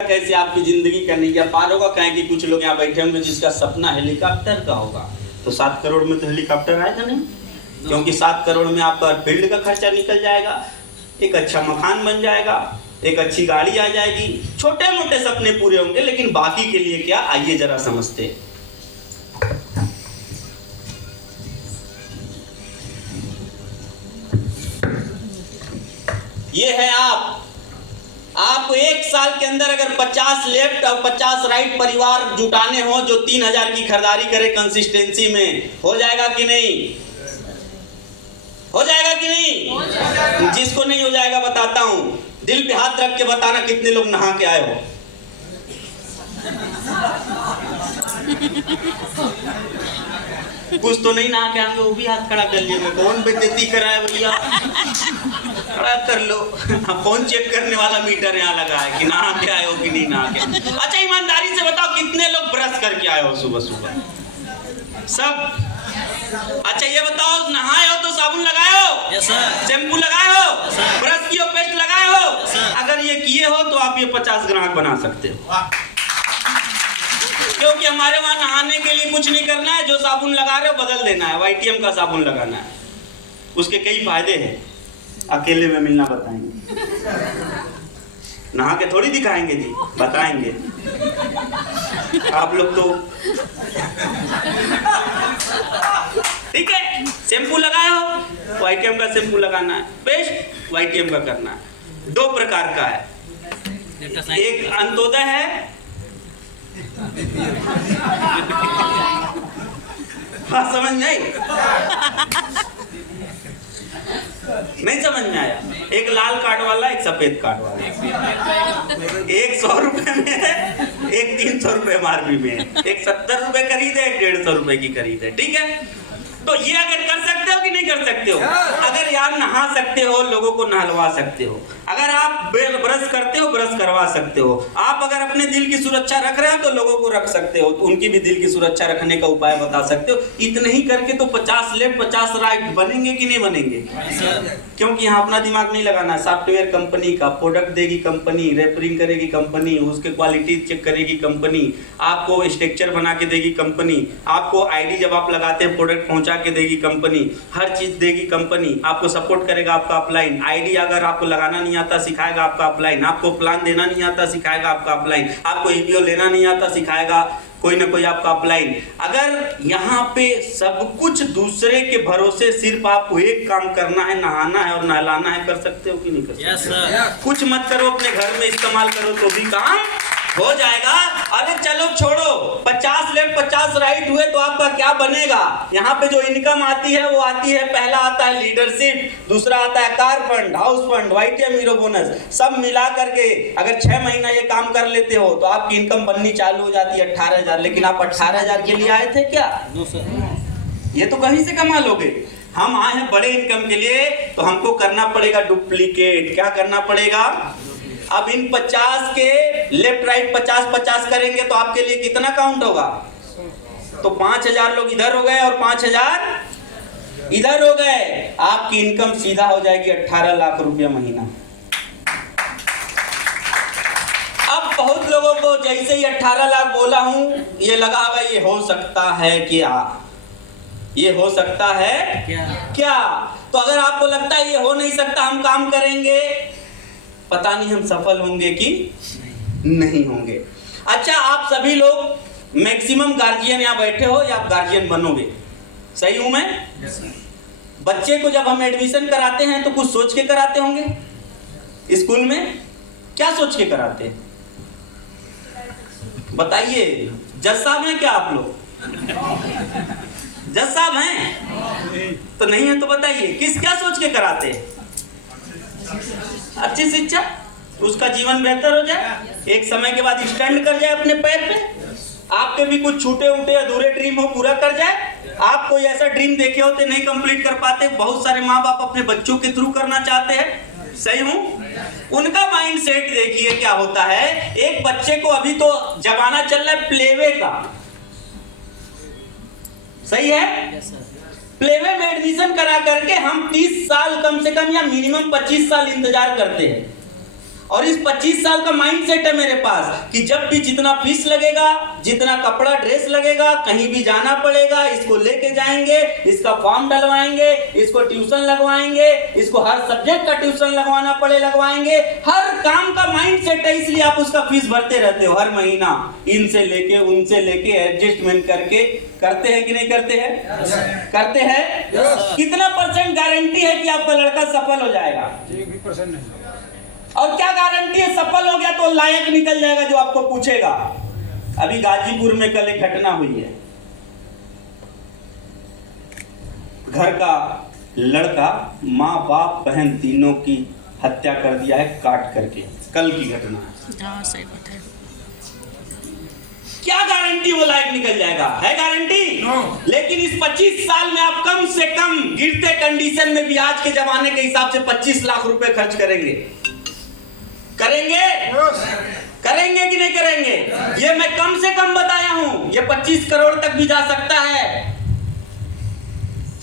कैसे आपकी जिंदगी का नैया पार होगा। कहें कि कुछ लोग यहाँ बैठे होंगे जिसका सपना हेलीकॉप्टर का होगा, तो 7 करोड़ में तो हेलीकॉप्टर आएगा नहीं, क्योंकि 7 करोड़ में आपका फील्ड का खर्चा निकल जाएगा, एक अच्छा मकान बन जाएगा, एक अच्छी गाड़ी आ जाएगी। छोटे मोटे सपने पूरे होंगे, लेकिन बाकी के लिए क्या, आइए जरा समझते हैं। ये है आपको 1 साल के अंदर अगर 50 लेफ्ट और 50 राइट परिवार जुटाने हो जो 3000 की खरीदारी करे कंसिस्टेंसी में, हो जाएगा कि नहीं? हो जाएगा कि नहीं? हो जाएगा। जिसको नहीं हो जाएगा बताता हूं, दिल पे हाथ रख के बताना कितने लोग नहा के आए हो। कुछ तो नहीं नहा के आएंगे, वो भी हाथ खड़ा कर लिए। कौन बेइज्जती कराए भैया, खड़ा कर लो। कौन चेक करने वाला मीटर यहाँ लगा है कि नहा के आए हो कि नहीं नहा के। अच्छा ईमानदारी से बताओ कितने लोग ब्रश करके आए हो सुबह सुबह? सब। अच्छा ये बताओ, नहाए हो तो साबुन लगाए हो? Yes sir. शैम्पू लगाए हो? Yes sir. ब्रश किए हो, पेस्ट लगाए हो? Yes sir. अगर ये किए हो तो आप ये 50 ग्राहक बना सकते हो, क्योंकि हमारे वहां नहाने के लिए कुछ नहीं करना है, जो साबुन लगा रहे हो बदल देना है, YTM का साबुन लगाना है। उसके कई फायदे हैं, अकेले में मिलना बताएंगे, नहा के थोड़ी दिखाएंगे जी, बताएंगे। आप लोग तो ठीक है। शैम्पू लगाए हो, YTM का शैम्पू लगाना है, पेस्ट YTM का करना है। 2 प्रकार का है, एक अंत्योदय है, हाँ समझ नहीं समझ में आया। एक लाल कार्ड वाला, एक सफेद कार्ड वाला। एक 100 रुपए में है, एक 300 रुपए MRP में है, एक 70 रुपए खरीद है, एक 150 रुपए की खरीद है। ठीक है, तो ये अगर कर सकते हो कि नहीं कर सकते हो? अगर यार नहा सकते हो, लोगों को नहलवा सकते हो, अगर आप ब्रश करते हो, ब्रश करवा सकते हो, आप अगर अपने दिल की सुरक्षा रख रहे हो तो लोगों को रख सकते हो, तो उनकी भी दिल की सुरक्षा रखने का उपाय बता सकते हो। इतने ही करके तो 50 लेफ्ट 50 राइट बनेंगे कि नहीं बनेंगे? क्योंकि यहाँ अपना दिमाग नहीं लगाना है। सॉफ्टवेयर कंपनी का प्रोडक्ट देगी कंपनी, रेफरिंग करेगी कंपनी, उसके क्वालिटी चेक करेगी कंपनी, आपको स्ट्रक्चर बना के देगी कंपनी, आपको ID जब आप लगाते हैं प्रोडक्ट पहुंचा के देगी कंपनी, हर चीज देगी कंपनी, आपको सपोर्ट करेगा आपका अपलाइन। ID अगर आपको लगाना नहीं आता सिखाएगा आपका अपलाइन, आपको प्लान देना नहीं आता सिखाएगा आपका अपलाइन, आपको EBO लेना नहीं आता सिखाएगा कोई ना कोई आपका अपलाइन। अगर यहाँ पे सब कुछ दूसरे के भरोसे सिर्फ आपको एक काम करना है, नहाना है और नहलाना है, कर सकते हो कि नहीं कर सकते? Yes sir. कुछ मत करो, अपने घर में इस्तेमाल करो तो भी काम हो जाएगा। अरे चलो छोड़ो, 50 लेफ्ट 50 राइट हुए तो आपका क्या बनेगा? यहाँ पे जो इनकम आती है वो आती है, पहला आता है लीडरशिप, दूसरा आता है car fund, house fund, YTM hero bonus, सब मिला करके अगर 6 महीना ये काम कर लेते हो तो आपकी इनकम बननी चालू हो जाती है 18,000। लेकिन आप 18,000 के लिए आए थे क्या? ये तो कहीं से कमा लोगे। हम आए हैं बड़े इनकम के लिए, तो हमको करना पड़ेगा डुप्लीकेट। क्या करना पड़ेगा? अब इन 50 के लेफ्ट राइट 50-50 करेंगे तो आपके लिए कितना काउंट होगा? तो 5000 लोग इधर हो गए और 5000 इधर हो गए। आपकी इनकम सीधा हो जाएगी 18 लाख रुपया महीना। अब बहुत लोगों को जैसे ही 18 लाख बोला हूं, ये लगा होगा ये हो सकता है क्या? ये हो सकता है क्या? तो अगर आपको लगता है ये हो नहीं सकता, हम काम करेंगे, पता नहीं हम सफल होंगे कि नहीं होंगे। अच्छा आप सभी लोग मैक्सिमम गार्जियन यहाँ बैठे हो या आप गार्जियन बनोगे? सही हूं मैं? बच्चे को जब हम एडमिशन कराते हैं तो कुछ सोच के कराते होंगे। स्कूल में क्या सोच के कराते हैं बताइए? जज साहब हैं क्या आप लोग? जज साहब हैं तो नहीं है तो बताइए क्या सोच के कराते हैं? अच्छी शिक्षा, उसका जीवन बेहतर हो जाए, एक समय के बाद स्टैंड कर जाए अपने पैर पे, आपके भी कुछ छूटे उठे अधूरे ड्रीम हो पूरा कर जाए। आप कोई ऐसा ड्रीम देखे होते नहीं कंप्लीट कर पाते, बहुत सारे माँ बाप अपने बच्चों के थ्रू करना चाहते हैं। सही हूं? उनका माइंड सेट देखिए क्या होता है। एक बच्चे को अभी तो जमाना चल रहा है प्लेवे का, सही है? प्लेवे में एडमिशन करा करके हम 30 साल कम से कम या मिनिमम 25 साल इंतजार करते हैं। और इस 25 साल का माइंडसेट है मेरे पास कि जब भी जितना फीस लगेगा, जितना कपड़ा ड्रेस लगेगा, कहीं भी जाना पड़ेगा, इसको लेके जाएंगे, इसका फॉर्म डलवाएंगे, इसको ट्यूशन लगवाएंगे, इसको हर सब्जेक्ट का ट्यूशन लगवाना पड़े लगवाएंगे, हर काम का माइंडसेट है। इसलिए आप उसका फीस भरते रहते हो हर महीना, इनसे लेके उनसे लेके एडजस्टमेंट करके। करते हैं कि नहीं करते हैं? करते हैं। कितना परसेंट गारंटी है कि आपका लड़का सफल हो जाएगा? 1% नहीं। और क्या गारंटी है सफल हो गया तो लायक निकल जाएगा जो आपको पूछेगा? अभी गाजीपुर में कल एक घटना हुई है। घर का लड़का माँ बाप बहन तीनों की हत्या कर दिया है काट करके। कल की घटना है। हाँ, सही बात है। क्या गारंटी वो लायक निकल जाएगा? है गारंटी? लेकिन इस 25 साल में आप कम से कम गिरते कंडीशन में भी आज के जमाने के हिसाब से 25 लाख रुपए खर्च करेंगे। करेंगे? करेंगे कि नहीं करेंगे? ये मैं कम से कम बताया हूं, ये 25 करोड़ तक भी जा सकता है।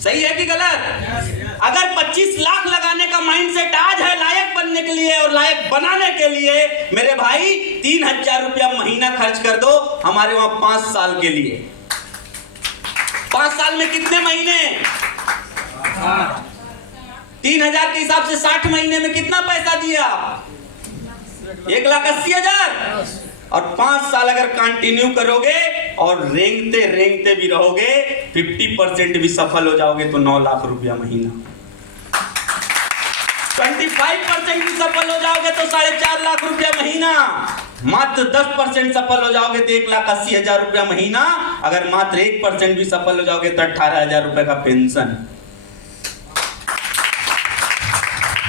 सही है कि गलत? अगर 25 लाख लगाने का माइंडसेट आज है लायक बनने के लिए और लायक बनाने के लिए, मेरे भाई 3000 रुपया महीना खर्च कर दो हमारे वहां 5 साल के लिए। 5 साल में कितने महीने? 3000 के हिसाब से 60 महीने में कितना पैसा दिया? 1,80,000। और 5 साल अगर कंटिन्यू करोगे और रेंगते रेंगते भी रहोगे, 50% भी सफल हो जाओगे तो 9 लाख रुपया महीना। 25% भी सफल हो जाओगे तो 4.5 लाख रुपया महीना। मात्र 10% सफल हो जाओगे तो 1,80,000 रुपया महीना। अगर मात्र 1% भी सफल हो जाओगे तो 18,000 रुपए का पेंशन।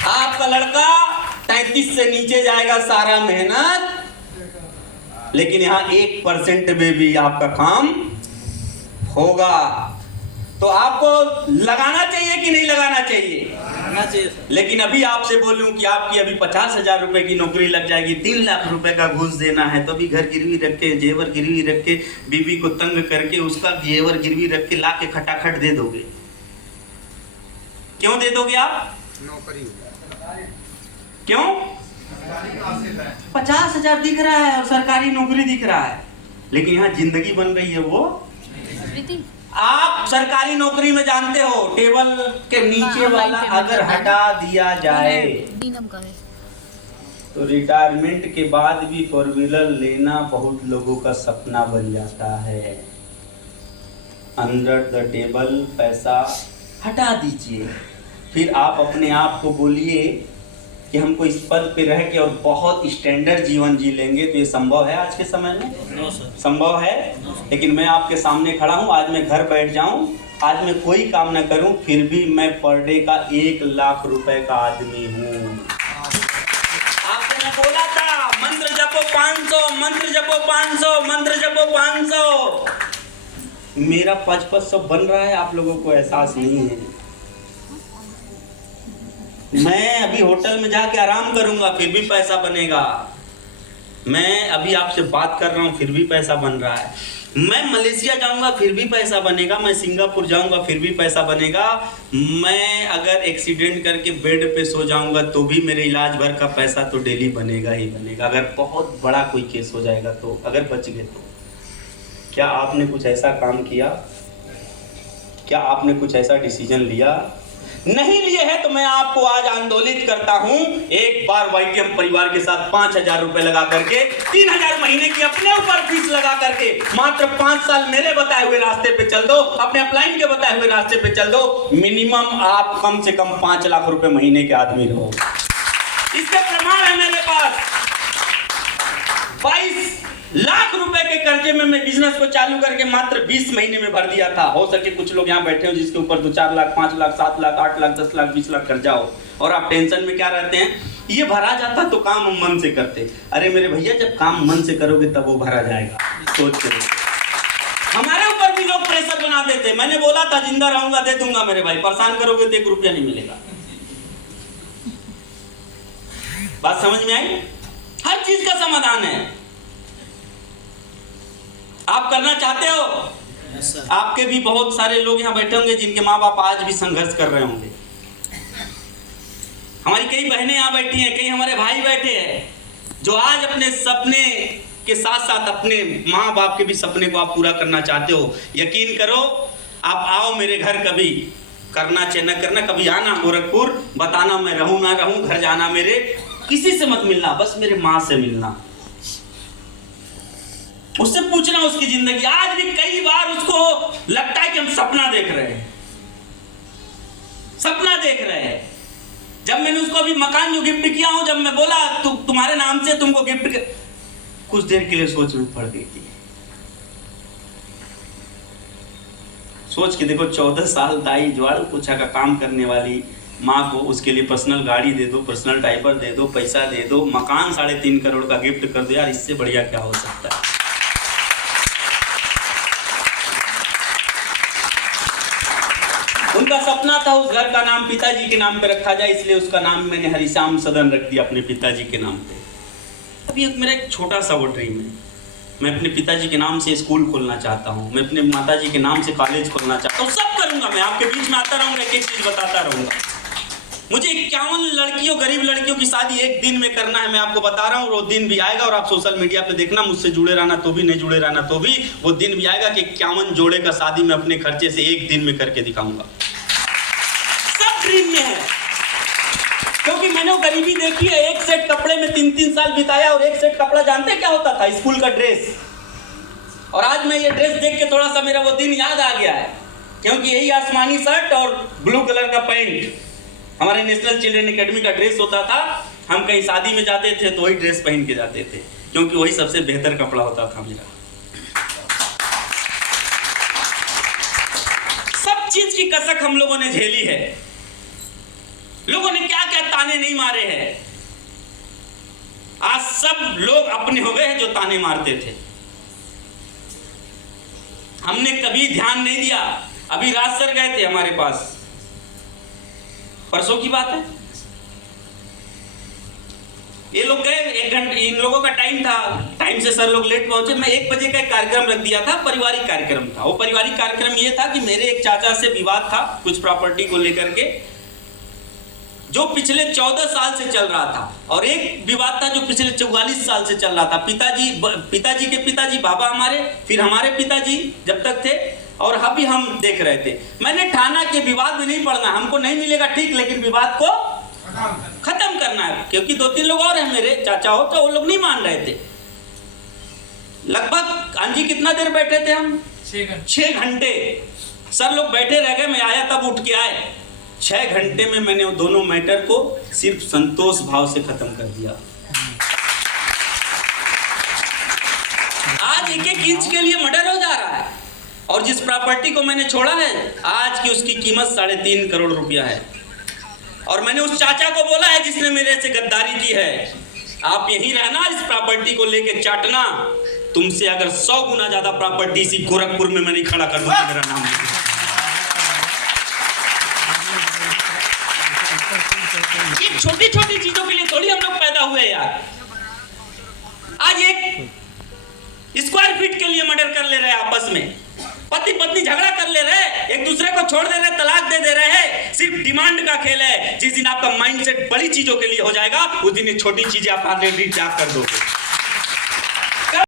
आपका लड़का 33 से नीचे जाएगा सारा मेहनत, लेकिन यहां 1% में भी आपका काम होगा। तो आपको लगाना चाहिए कि नहीं लगाना चाहिए? लगाना चाहिए। लेकिन अभी आपसे बोलूं कि आपकी अभी 50,000 रुपए की नौकरी लग जाएगी, 3 लाख रुपए का घूस देना है, तो भी घर गिरवी रख के, जेवर गिरवी रख के, बीवी को तंग करके उसका जेवर गिरवी रख के ला के खटाखट दे दोगे। क्यों दे दोगे आप? नौकरी क्यों? 50,000 दिख रहा है और सरकारी नौकरी दिख रहा है, लेकिन यहाँ जिंदगी बन रही है वो। आप सरकारी नौकरी में जानते हो टेबल के नीचे वाला अगर हटा दिया जाए तो रिटायरमेंट के बाद भी 4 व्हीलर लेना बहुत लोगों का सपना बन जाता है। अंडर द टेबल पैसा हटा दीजिए, फिर आप अपने आप को बोलिए कि हमको इस पद पे रह के और बहुत स्टैंडर्ड जीवन जी लेंगे। तो ये संभव है आज के समय में? संभव है। लेकिन मैं आपके सामने खड़ा हूँ, आज मैं घर बैठ जाऊँ, आज मैं कोई काम ना करूँ, फिर भी मैं पर डे का 1 लाख रुपए का आदमी हूँ। आपसे मैं बोला था मंत्र जपो 500, मंत्र जपो 500, मंत्र जपो 500। मेरा 500 बन रहा है, आप लोगों को एहसास नहीं है। मैं अभी होटल में जाके आराम करूंगा फिर भी पैसा बनेगा। मैं अभी आपसे बात कर रहा हूँ फिर भी पैसा बन रहा है। मैं मलेशिया जाऊंगा फिर भी पैसा बनेगा। मैं सिंगापुर जाऊंगा फिर भी पैसा बनेगा। मैं अगर एक्सीडेंट करके बेड पे सो जाऊंगा तो भी मेरे इलाज भर का पैसा तो डेली बनेगा ही बनेगा। अगर बहुत बड़ा कोई केस हो जाएगा तो, अगर बच गए तो। क्या आपने कुछ ऐसा काम किया? क्या आपने कुछ ऐसा डिसीजन लिया? नहीं लिए है तो मैं आपको आज आंदोलित करता हूं, एक बार वाईटीएम परिवार के साथ 5,000 रुपए लगा करके, 3,000 महीने की अपने ऊपर फीस लगा करके, मात्र 5 साल मेरे बताए हुए रास्ते पे चल दो, अपने अपलाइन के बताए हुए रास्ते पे चल दो, मिनिमम आप कम से कम 5 लाख रुपए महीने के आदमी रहो। इसके प्रमाण है मेरे पास। 22 लाख रुपए के कर्जे में मैं बिजनेस को चालू करके मात्र 20 महीने में भर दिया था। हो सके कुछ लोग यहाँ बैठे हो जिसके ऊपर 2-4 लाख, 5 लाख, 7 लाख, 8 लाख, 10 लाख, 20 लाख कर्जा हो और आप टेंशन में क्या रहते हैं? ये भरा जाता तो काम हम मन से करते। अरे मेरे भैया, जब काम मन से करोगे तब वो भरा जाएगा। सोच के हमारे ऊपर भी लोग प्रेशर बना देते। मैंने बोला था जिंदा रहूंगा दे दूंगा मेरे भाई, परेशान करोगे तो 1 रुपया नहीं मिलेगा। बात समझ में आई? हर चीज का समाधान है। आप करना चाहते हो? yes, आपके भी बहुत सारे लोग यहाँ बैठे होंगे जिनके माँ बाप आज भी संघर्ष कर रहे होंगे। हमारी कई बहनें यहाँ बैठी हैं, कई हमारे भाई बैठे हैं, जो आज अपने सपने के साथ साथ अपने माँ बाप के भी सपने को आप पूरा करना चाहते हो। यकीन करो, आप आओ मेरे घर कभी, करना चाहे न करना, कभी आना गोरखपुर, बताना मैं रहूं ना रहूं, घर जाना मेरे, किसी से मत मिलना, बस मेरे माँ से मिलना, उससे पूछना उसकी जिंदगी। आज भी कई बार उसको लगता है कि हम सपना देख रहे हैं, सपना देख रहे हैं। जब मैंने उसको अभी मकान जो गिफ्ट किया हूं, जब मैं बोला तुम्हारे नाम से तुमको गिफ्ट, कुछ देर के लिए सोच में पड़ गई थी। सोच के देखो, 14 साल दाई झाड़ू पोछा का काम करने वाली माँ को उसके लिए पर्सनल गाड़ी दे दो, पर्सनल डायपर दे दो, पैसा दे दो, मकान 3.5 करोड़ का गिफ्ट कर दो, यार इससे बढ़िया क्या हो सकता है। उनका सपना था उस घर का नाम पिताजी के नाम पे रखा जाए, इसलिए उसका नाम मैंने हरिश्याम सदन रख दिया अपने पिताजी के नाम पे। अभी मेरा एक छोटा सा वो ड्रीम है, मैं अपने पिताजी के नाम से स्कूल खोलना चाहता हूँ, मैं अपने माताजी के नाम से कॉलेज खोलना चाहता हूँ, सब करूंगा मैं, आपके बीच में आता रहूंगा, एक एक चीज बताता रहूंगा। मुझे 51 लड़कियों, गरीब लड़कियों की शादी एक दिन में करना है, मैं आपको बता रहा हूँ। वो दिन भी आएगा और आप सोशल मीडिया पे देखना, मुझसे जुड़े रहना तो भी, नहीं जुड़े रहना तो भी, वो दिन भी आएगा कि 51 जोड़े का शादी मैं अपने खर्चे से एक दिन में करके दिखाऊंगा। सब ड्रीम में है, क्योंकि मैंने वो गरीबी देखी है। एक सेट कपड़े में 3-3 साल बिताया, और एक सेट कपड़ा जानते क्या होता था? स्कूल का ड्रेस। और आज मैं ये ड्रेस देख के थोड़ा सा मेरा वो दिन याद आ गया है, क्योंकि यही आसमानी शर्ट और ब्लू कलर का पैंट हमारे नेशनल चिल्ड्रन एकेडमी का ड्रेस होता था। हम कहीं शादी में जाते थे तो वही ड्रेस पहन के जाते थे, क्योंकि वही सबसे बेहतर कपड़ा होता था मेरा। सब चीज की कसक हम लोगों ने झेली है, लोगों ने क्या क्या ताने नहीं मारे हैं। आज सब लोग अपने हो गए हैं जो ताने मारते थे, हमने कभी ध्यान नहीं दिया। अभी राज सर गए थे हमारे पास, परसों की बात है, ये लोग गए 1 घंटे, इन लोगों का टाइम था, टाइम से सर लोग लेट पहुंचे। मैं 1 बजे का एक कार्यक्रम रख दिया था, पारिवारिक कार्यक्रम था। वो पारिवारिक कार्यक्रम ये था कि मेरे एक चाचा से विवाद था कुछ प्रॉपर्टी को लेकर के, जो पिछले 14 साल से चल रहा था, और एक विवाद था जो पिछले 44 साल से चल रहा था। पिताजी के पिताजी बाबा हमारे, फिर हमारे पिताजी जब तक थे, और अभी हम देख रहे थे। मैंने ठाना के विवाद में नहीं पड़ना, हमको नहीं मिलेगा ठीक, लेकिन विवाद को खत्म करना है, क्योंकि 2-3 लोग और हैं मेरे चाचा हो, तो वो लोग नहीं मान रहे थे। लगभग आंजी कितना देर बैठे थे हम? 6 घंटे सर लोग बैठे रह गए, मैं आया तब उठ के आए। 6 घंटे में मैंने वो दोनों मैटर को सिर्फ संतोष भाव से खत्म कर दिया। आज 1-1 इंच के लिए मर्डर हो जा रहा है, और जिस प्रॉपर्टी को मैंने छोड़ा है आज की उसकी कीमत 3.5 करोड़ रुपया है। और मैंने उस चाचा को बोला है जिसने मेरे से गद्दारी की है, आप यहीं रहना, इस प्रॉपर्टी को लेके चाटना, तुमसे अगर 100 गुना ज्यादा प्रॉपर्टी इसी गोरखपुर में मैं नहीं खड़ा कर दूंगा, मेरा नाम नहीं। ये छोटी छोटी चीजों के लिए थोड़ी हम लोग पैदा हुए यार। आज एक स्क्वायर फीट के लिए मर्डर कर ले रहे हैं, आपस में पति पत्नी झगड़ा कर ले रहे, एक दूसरे को छोड़ दे रहे, तलाक दे रहे हैं। सिर्फ डिमांड का खेल है। जिस दिन आपका माइंडसेट बड़ी चीजों के लिए हो जाएगा, उस दिन ये छोटी चीजें आप ऑलरेडी त्याग कर दोगे।